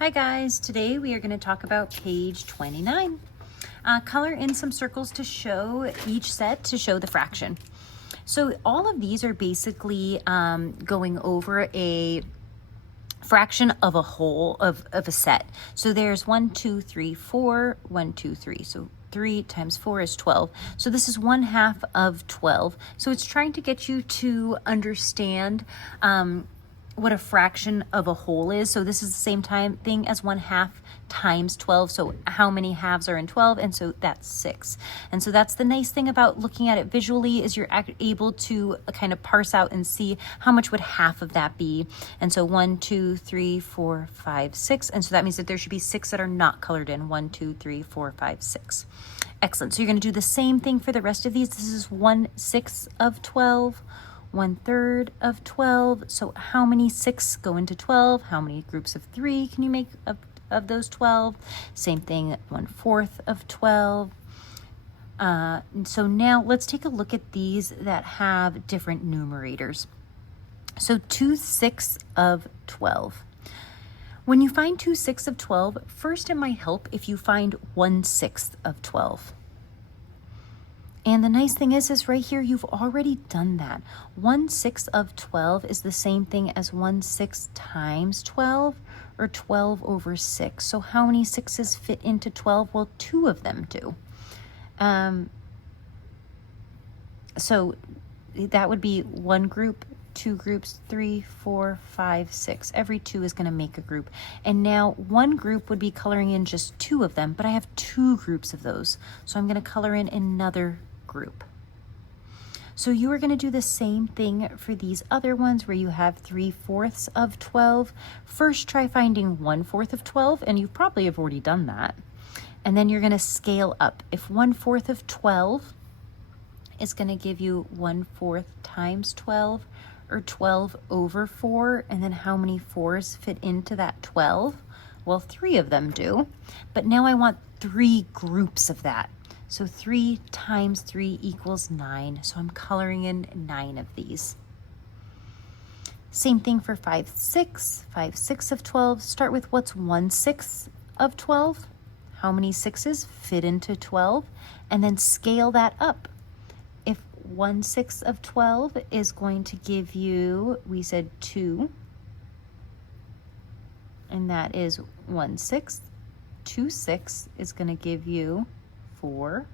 Hi guys, today we are going to talk about page 29. Color in some circles to show each set to show the fraction. So all of these are basically going over a fraction of a whole of a set. So there's 1, 2, 3, 4, 1, 2, 3. So 3 times 4 is 12. So this is 1/2 of 12. So it's trying to get you to understand what a fraction of a whole is. So this is the same thing as 1/2 times 12. So how many halves are in 12? And so that's 6. And so that's the nice thing about looking at it visually, is you're able to kind of parse out and see how much would half of that be. And so 1, 2, 3, 4, 5, 6. And so that means that there should be 6 that are not colored in. 1, 2, 3, 4, 5, 6. Excellent. So you're going to do the same thing for the rest of these. This is 1/6 of 12. 1/3 of 12. So how many 6 go into 12? How many groups of 3 can you make of those 12? Same thing, 1/4 of 12. So now let's take a look at these that have different numerators. So 2/6 of 12. When you find 2/6 of 12, first it might help if you find 1/6 of 12. And the nice thing is right here, you've already done that. 1/6 of 12 is the same thing as 1/6 times 12, or 12 over 6. So how many 6s fit into 12? Well, 2 of them do. So that would be 1 group, 2 groups, 3, 4, 5, 6. Every 2 is going to make a group. And now 1 group would be coloring in just 2 of them, but I have 2 groups of those. So I'm going to color in another group. So you are going to do the same thing for these other ones where you have 3/4 of 12. First, try finding 1/4 of 12, and you probably have already done that. And then you're going to scale up. If 1/4 of 12 is going to give you 1/4 times 12, or 12 over 4, and then how many 4s fit into that 12? Well, 3 of them do. But now I want 3 groups of that. So 3 times 3 equals 9. So I'm coloring in 9 of these. Same thing for 5/6. 5/6 of 12. Start with what's 1/6 of 12. How many 6s fit into 12? And then scale that up. If 1/6 of 12 is going to give you, we said 2. And that is 1/6. 2/6 is going to give you 4.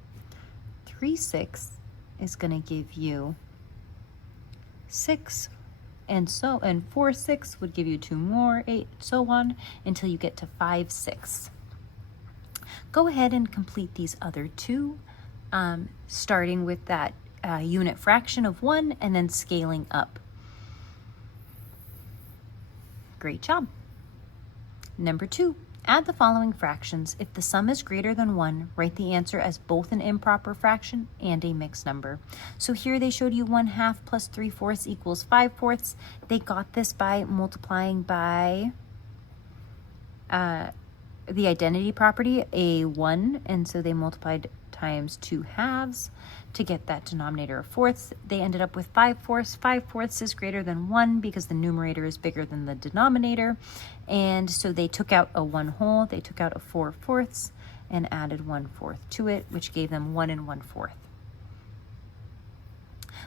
3/6 is going to give you 6. And 4/6 would give you 2 more, 8, so on, until you get to 5/6. Go ahead and complete these other 2, starting with that unit fraction of 1 and then scaling up. Great job. Number 2. Add the following fractions. If the sum is greater than 1, write the answer as both an improper fraction and a mixed number. So here they showed you 1/2 plus 3/4 equals 5/4. They got this by multiplying by the identity property, a1, and so they multiplied times 2/2 to get that denominator of fourths. They ended up with 5/4. 5/4 is greater than 1 because the numerator is bigger than the denominator. And so they took out a 1/2, they took out a 4/4 and added 1/4 to it, which gave them 1 1/4.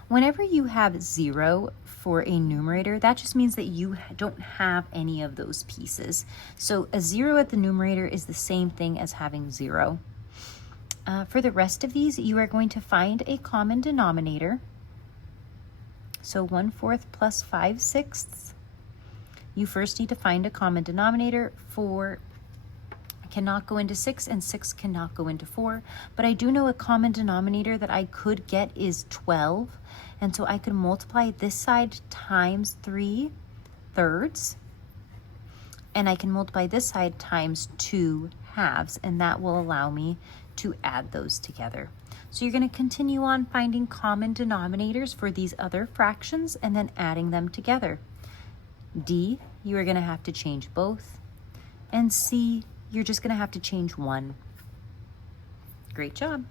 Whenever you have 0 for a numerator, that just means that you don't have any of those pieces. So a 0 at the numerator is the same thing as having 0. For the rest of these, you are going to find a common denominator. So 1/4 plus 5/6. You first need to find a common denominator. 4 cannot go into 6 and 6 cannot go into 4. But I do know a common denominator that I could get is 12. And so I could multiply this side times 3/3. And I can multiply this side times 2/2, and that will allow me to add those together. So you're going to continue on finding common denominators for these other fractions and then adding them together. D, you are going to have to change both. And C, you're just going to have to change one. Great job.